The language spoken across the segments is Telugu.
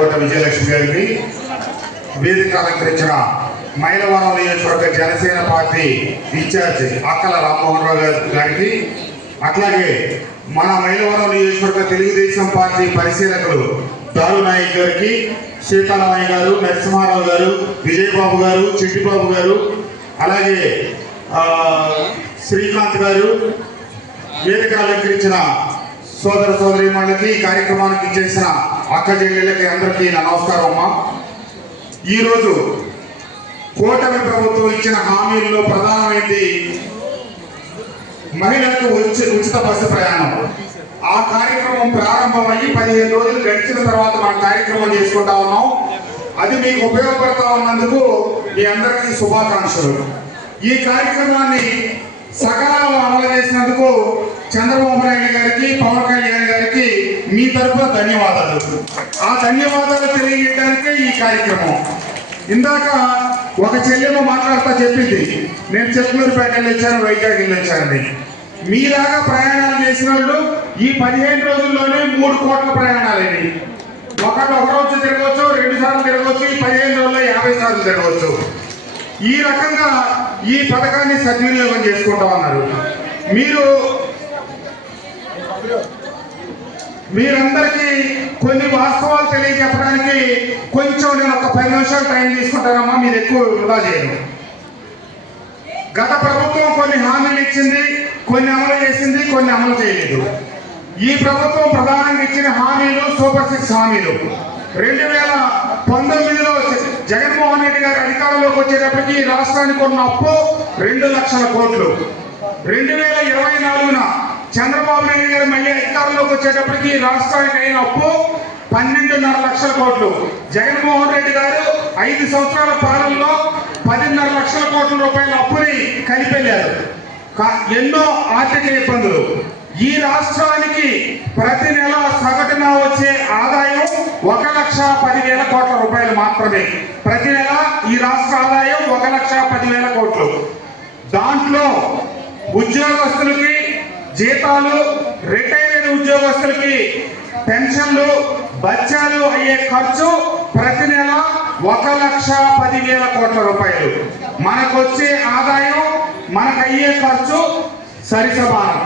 కోట విజయలక్ష్మి గారికి వేదిక అలంకరించిన మైలవరం నియోజకవర్గ జనసేన పార్టీ ఇన్ఛార్జ్ అక్కల రామ్మోహన్ రావు గారి- గారికి అట్లాగే మన మైలవరం నియోజకవర్గ తెలుగుదేశం పార్టీ పరిశీలకులు దారు నాయక్ గారికి సీతారామయ్య గారు నరసింహారావు గారు విజయబాబు గారు చిట్టిబాబు గారు అలాగే శ్రీకాంత్ గారు వేదిక అలంకరించిన సోదర సోదరి ఈ కార్యక్రమానికి చేసిన అక్క చెల్లెళ్ళకి అందరికీ నా నమస్కారం అమ్మా. ఈరోజు కూటమి ప్రభుత్వం ఇచ్చిన హామీల్లో ప్రధానమైనది మహిళలకు ఉచిత ఉచిత బస్సు ప్రయాణం. ఆ కార్యక్రమం ప్రారంభమయ్యి పదిహేను రోజులు గడిచిన తర్వాత మన కార్యక్రమం చేసుకుంటా ఉన్నాం. అది మీకు ఉపయోగపడతా ఉన్నందుకు మీ అందరికీ శుభాకాంక్షలు. ఈ కార్యక్రమాన్ని సకాలంలో అమలు చేసినందుకు చంద్రబాబు నాయుడు గారికి పవన్ కళ్యాణ్ గారికి మీ తరఫున ధన్యవాదాలు. ఆ ధన్యవాదాలు తెలియజేయడానికే ఈ కార్యక్రమం. ఇందాక ఒక చెల్లెమ్మ మాట్లాడుతా చెప్పింది. నేను చెట్లూరుపేట వెళ్ళొచ్చాను వైజాగ్ వెళ్ళి మీలాగా ప్రయాణాలు చేసిన వాళ్ళు ఈ పదిహేను రోజుల్లోనే మూడు కోట్ల ప్రయాణాలండి ఒకళ్ళు ఒక రోజు తిరగవచ్చు రెండు సార్లు తిరగవచ్చు ఈ పదిహేను రోజుల్లో యాభై సార్లు తిరగవచ్చు. ఈ రకంగా ఈ పథకాన్ని సద్వినియోగం చేసుకుంటా ఉన్నారు. మీరు మీరందరికీ కొన్ని వాస్తవాలు తెలియజెప్పడానికి కొంచెం నేను ఒక పది నిమిషాలు టైం తీసుకుంటానమ్మా మీరు ఎక్కువ వృధా చేయరు. గత ప్రభుత్వం కొన్ని హామీలు ఇచ్చింది కొన్ని అమలు చేసింది కొన్ని అమలు చేయలేదు. ఈ ప్రభుత్వం ప్రధానంగా ఇచ్చిన హామీలు సూపర్ సిక్స్ హామీలు. రెండు వేల పంతొమ్మిదిలో జగన్మోహన్ రెడ్డి గారు అధికారంలోకి వచ్చేటప్పటికి రాష్ట్రానికి ఉన్న అప్పు రెండు లక్షల కోట్లు. రెండు వేల ఇరవై నాలుగున చంద్రబాబు నాయుడు గారు మళ్ళీ అధికారంలోకి వచ్చేటప్పటికి రాష్ట్రానికి అయిన అప్పు పన్నెండున్నర లక్షల కోట్లు. జగన్మోహన్ రెడ్డి గారు ఐదు సంవత్సరాల పాలనలో పదిన్నర లక్షల కోట్ల రూపాయల అప్పుని కలిపెళ్ళారు. కా- ఎన్నో ఆర్థిక ఇబ్బందులు. ఈ రాష్ట్రానికి ప్రతి నెల సగటున వచ్చే ఆదాయం ఒక లక్ష పదివేల కోట్ల రూపాయలు మాత్రమే. ప్రతి నెల ఈ రాష్ట్ర ఆదాయం ఒక లక్ష పదివేల కోట్లు. దాంట్లో ఉద్యోగస్తులకి జీతాలు రిటైర్ అయిన ఉద్యోగస్తులకి పెన్షన్లు బత్యాలు అయ్యే ఖర్చు ప్రతి నెల ఒక లక్ష పదివేల కోట్ల రూపాయలు. మనకు వచ్చే ఆదాయం మనకు అయ్యే ఖర్చు సరిసమానం.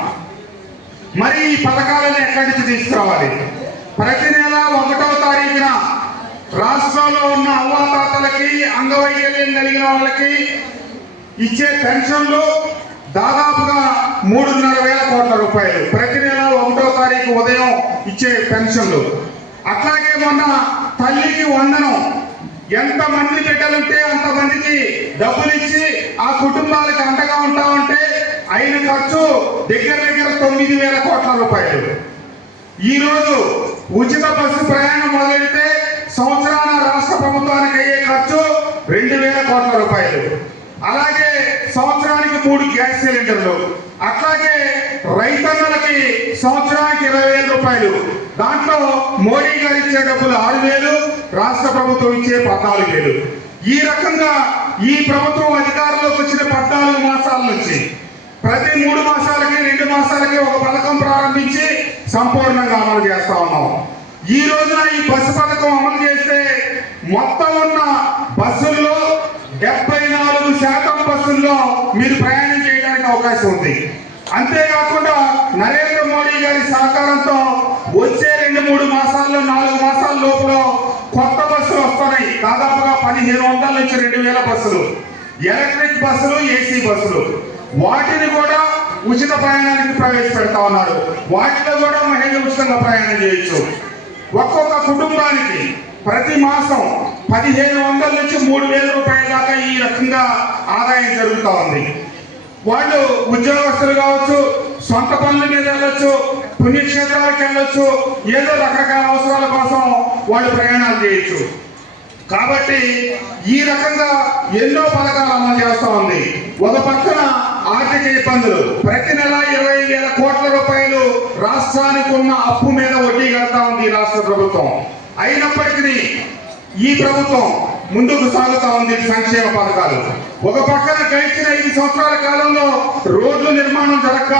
మరి ఈ పథకాలను ఎక్కడి నుంచి తీసుకురావాలి? ప్రతి నెల ఒకటవ తారీఖున రాష్ట్రంలో ఉన్న అవ్వాతాతలకి అంగవైకల్యం కలిగిన వాళ్ళకి ఇచ్చే పెన్షన్లు దాదాపుగా మూడున్నర వేల కోట్ల రూపాయలు. ప్రతి నెల ఒకటో తారీఖు ఉదయం ఇచ్చే పెన్షన్లు. అట్లాగే మొన్న తల్లికి వందనం. ఎంత మంది బిడ్డలుంటే అంతమందికి డబ్బులు ఇచ్చి ఆ కుటుంబాలకు అండగా ఉంటామంటే అయిన ఖర్చు దగ్గర దగ్గర తొమ్మిది వేల కోట్ల రూపాయలు. ఈరోజు ఉచిత బస్సు ప్రయాణం మొదలెడితే సంవత్సరాన రాష్ట్ర ప్రభుత్వానికి అయ్యే ఖర్చు రెండు వేల కోట్ల రూపాయలు. సంవత్సరానికి మూడు గ్యాస్ సిలిండర్లు అట్లాగే రైతన్నలకి సంవత్సరానికి ఇరవై వేల రూపాయలు. దాంట్లో మోడీ గారు ఇచ్చే డబ్బులు ఆరు వేలు రాష్ట్ర ప్రభుత్వం ఇచ్చే పద్నాలుగు వేలు. ఈ రకంగా ఈ ప్రభుత్వం అధికారంలోకి వచ్చిన పద్నాలుగు మాసాల నుంచి ప్రతి మూడు మాసాలకి రెండు మాసాలకి ఒక పథకం ప్రారంభించి సంపూర్ణంగా అమలు చేస్తా ఉన్నాం. ఈ రోజున ఈ బస్సు పథకం అమలు చేస్తే మొత్తం ఉన్న బస్సుల్లో డెబ్బై రోజుల్లో మీరు ప్రయాణం చేయడానికి అవకాశం ఉంది. అంతేకాకుండా నరేంద్ర మోడీ గారి సహకారంతో వచ్చే రెండు మూడు మాసాల్లో నాలుగు మాసాల లోపల కొత్త బస్సులు వస్తున్నాయి. దాదాపుగా పదిహేను వందల నుంచి రెండు వేల బస్సులు. ఎలక్ట్రిక్ బస్సులు ఏసీ బస్సులు. వాటిని కూడా ఉచిత ప్రయాణానికి ప్రవేశపెడతా ఉన్నారు. వాటిలో కూడా మహిళలు ఉచితంగా ప్రయాణం చేయొచ్చు. ఒక్కొక్క కుటుంబానికి ప్రతి మాసం పదిహేను వందల నుంచి మూడు వేల రూపాయల దాకా ఈ రకంగా ఆదాయం జరుగుతూ ఉంది. వాళ్ళు ఉద్యోగస్తులు కావచ్చు సొంత పనుల మీద వెళ్ళొచ్చు పుణ్యక్షేత్రాలకు వెళ్ళొచ్చు ఏదో రకరకాల అవసరాల కోసం వాళ్ళు ప్రయాణాలు చేయొచ్చు. కాబట్టి ఈ రకంగా ఎన్నో పథకాలు అమలు చేస్తూ ఉంది. ఒక పక్కన ఆర్థిక ఇబ్బందులు. ప్రతి నెల ఇరవై వేల కోట్ల రూపాయలు రాష్ట్రానికి ఉన్న అప్పు మీద వడ్డీ కడతా ఉంది రాష్ట్ర ప్రభుత్వం. అయినప్పటికీ ఈ ప్రభుత్వం ముందుకు సాగుతా ఉంది సంక్షేమ పథకాలు. ఒక పక్కన గడిచిన ఐదు సంవత్సరాల కాలంలో రోడ్లు నిర్మాణం జరగక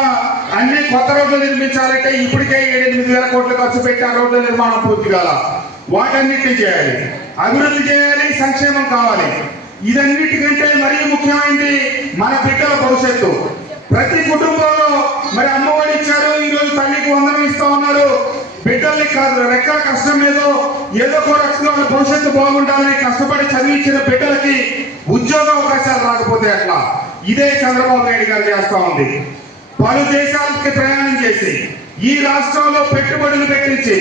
అన్ని కొత్త రోడ్లు నిర్మించాలంటే ఇప్పటికే ఏడెనిమిది వేల కోట్లు ఖర్చు పెట్టి రోడ్ల నిర్మాణం పూర్తి కాల. వాటన్నిటిని చేయాలి. అభివృద్ధి చేయాలి సంక్షేమం కావాలి. ఇదన్నిటికంటే మరీ ముఖ్యమైనది మన బిడ్డల భవిష్యత్తు. ప్రతి కుటుంబంలో మరి అమ్మఒడి ఇచ్చారు ఈరోజు తల్లికి వందనం ఇస్తా ఉన్నారు. బిడ్డల్ని కాదు రెక్కల కష్టం ఏదో ఏదో ఒక రకంగా వాళ్ళ భవిష్యత్తు బాగుండాలని కష్టపడి చదివించిన బిడ్డలకి ఉద్యోగ అవకాశాలు రాకపోతే అట్లా ఇదే చంద్రబాబు నాయుడు గారు చేస్తా ఉంది. పలు దేశాలకి ప్రయాణం చేసి ఈ రాష్ట్రంలో పెట్టుబడులు పెట్టించి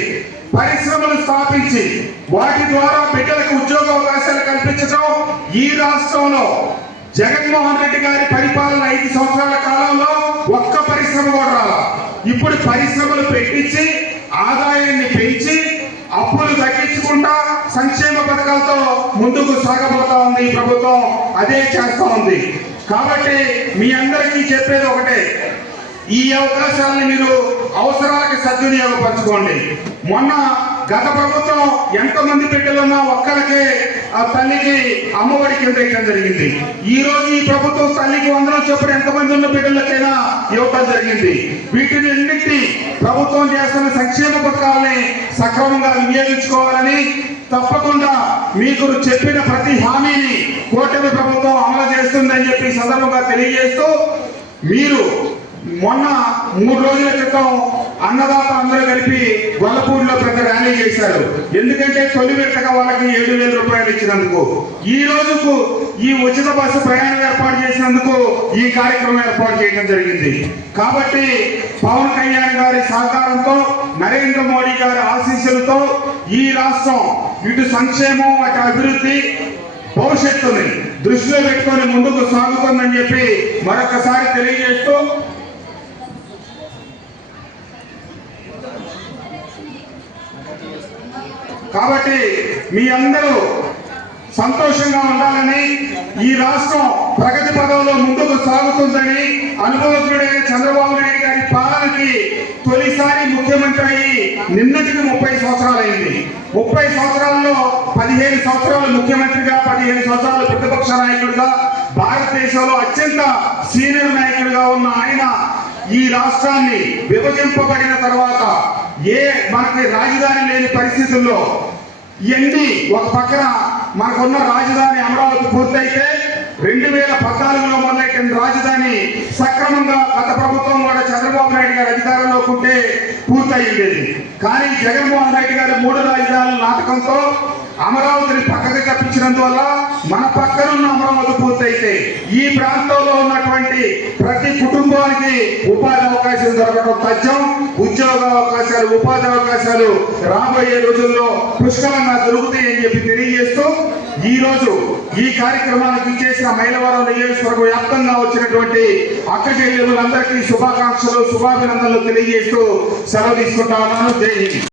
పరిశ్రమలు స్థాపించి వాటి ద్వారా బిడ్డలకు ఉద్యోగ అవకాశాలు కల్పించడం ఈ రాష్ట్రంలో జగన్మోహన్ రెడ్డి గారి పరిపాలన ఐదు సంవత్సరాల కాలంలో ఒక్క పరిశ్రమ కూడా రావాలి ఇప్పుడు పరిశ్రమలు పెట్టించి ఆదాయాన్ని పెంచి అప్పులు తగ్గించుకుంటా సంక్షేమ పథకాలతో ముందుకు సాగబోతా ఉంది ఈ ప్రభుత్వం. అదే చేస్తా ఉంది. కాబట్టి మీ అందరికీ చెప్పేది ఒకటే. ఈ అవకాశాలను మీరు అవసరాలకి సద్వినియోగపరచుకోండి. మొన్న గత ప్రభుత్వం ఎంతమంది బిడ్డలున్నా ఒక్కరికే ఆ తల్లికి అమ్మఒడి కింద ఇవ్వడం జరిగింది. ఈ రోజు ఈ ప్రభుత్వం తల్లికి వందనం చెప్పడం ఎంతమంది ఉన్న బిడ్డలకైనా ఇవ్వడం జరిగింది. వీటిని అన్నింటినీ ప్రభుత్వం చేస్తున్న సంక్షేమ పథకాలని సక్రమంగా వినియోగించుకోవాలని తప్పకుండా మీకు చెప్పిన ప్రతి హామీని కూటమి ప్రభుత్వం అమలు చేస్తుందని చెప్పి సందర్భంగా తెలియజేస్తూ మీరు మొన్న మూడు రోజుల క్రితం అన్నదాత అందరూ కలిపి గొల్లపూడిలో పెద్ద ర్యాలీ చేశారు. ఎందుకంటే తొలి విడతగా వాళ్ళకి ఏడు వేల రూపాయలు ఇచ్చినందుకు. ఈ రోజుకు ఈ ఉచిత బస్సు ప్రయాణం ఏర్పాటు చేసినందుకు ఈ కార్యక్రమం ఏర్పాటు చేయడం జరిగింది. కాబట్టి పవన్ కళ్యాణ్ గారి సహకారంతో నరేంద్ర మోడీ గారి ఆశీస్సులతో ఈ రాష్ట్రం ఇటు సంక్షేమం అటు అభివృద్ధి భవిష్యత్తుని దృష్టిలో పెట్టుకొని ముందుకు సాగుతుందని చెప్పి మరొకసారి తెలియజేస్తూ కాబట్టి మీ అందరూ సంతోషంగా ఉండాలని ఈ రాష్ట్రం ప్రగతి పదంలో ముందుకు సాగుతుందని అనుభవజ్ఞుడైన చంద్రబాబు నాయుడు గారి పాలనకి తొలిసారి ముఖ్యమంత్రి అయ్యి నిన్నటికి ముప్పై సంవత్సరాలైంది. ముప్పై సంవత్సరాల్లో పదిహేను సంవత్సరాలు ముఖ్యమంత్రిగా పదిహేను సంవత్సరాలు ప్రతిపక్ష నాయకుడిగా భారతదేశంలో అత్యంత సీనియర్ నాయకుడిగా ఉన్న ఆయన ఈ రాష్ట్రాన్ని విభజింపబడిన తర్వాత ఏ మనకి రాజధాని లేని పరిస్థితుల్లో ఇవన్నీ ఒక పక్కన మనకున్న రాజధాని అమరావతి పూర్తయితే రెండు వేల పద్నాలుగులో మొదలైన రాజధాని సక్రమంగా గత ప్రభుత్వం కూడా చంద్రబాబు నాయుడు గారి అధికారంలోకి ఉంటే పూర్తయి ఉండేది కానీ జగన్మోహన్ రెడ్డి గారి మూడు రాజధానుల నాటకంతో అమరావతిని పక్కకి తప్పించినందువల్ల మన పక్కన ఉన్న అమరావతి పూర్తయితే ఈ ప్రాంతంలో ఉన్నటువంటి ప్రతి కుటుంబానికి ఉపాధి అవకాశాలు దొరకడం తథ్యం ఉద్యోగ అవకాశాలు ఉపాధి అవకాశాలు రాబోయే రోజుల్లో పుష్కలంగా దొరుకుతాయని చెప్పి తెలియజేస్తూ ఈ రోజు ఈ కార్యక్రమానికి చేసిన మైలవరం నియోజకవర్గ వ్యాప్తంగా వచ్చినటువంటి అక్క చెల్లెములందరికీ శుభాకాంక్షలు శుభాభినందనలు తెలియజేస్తూ సెలవు తీసుకుంటా ఉన్నాను. జై హింద్.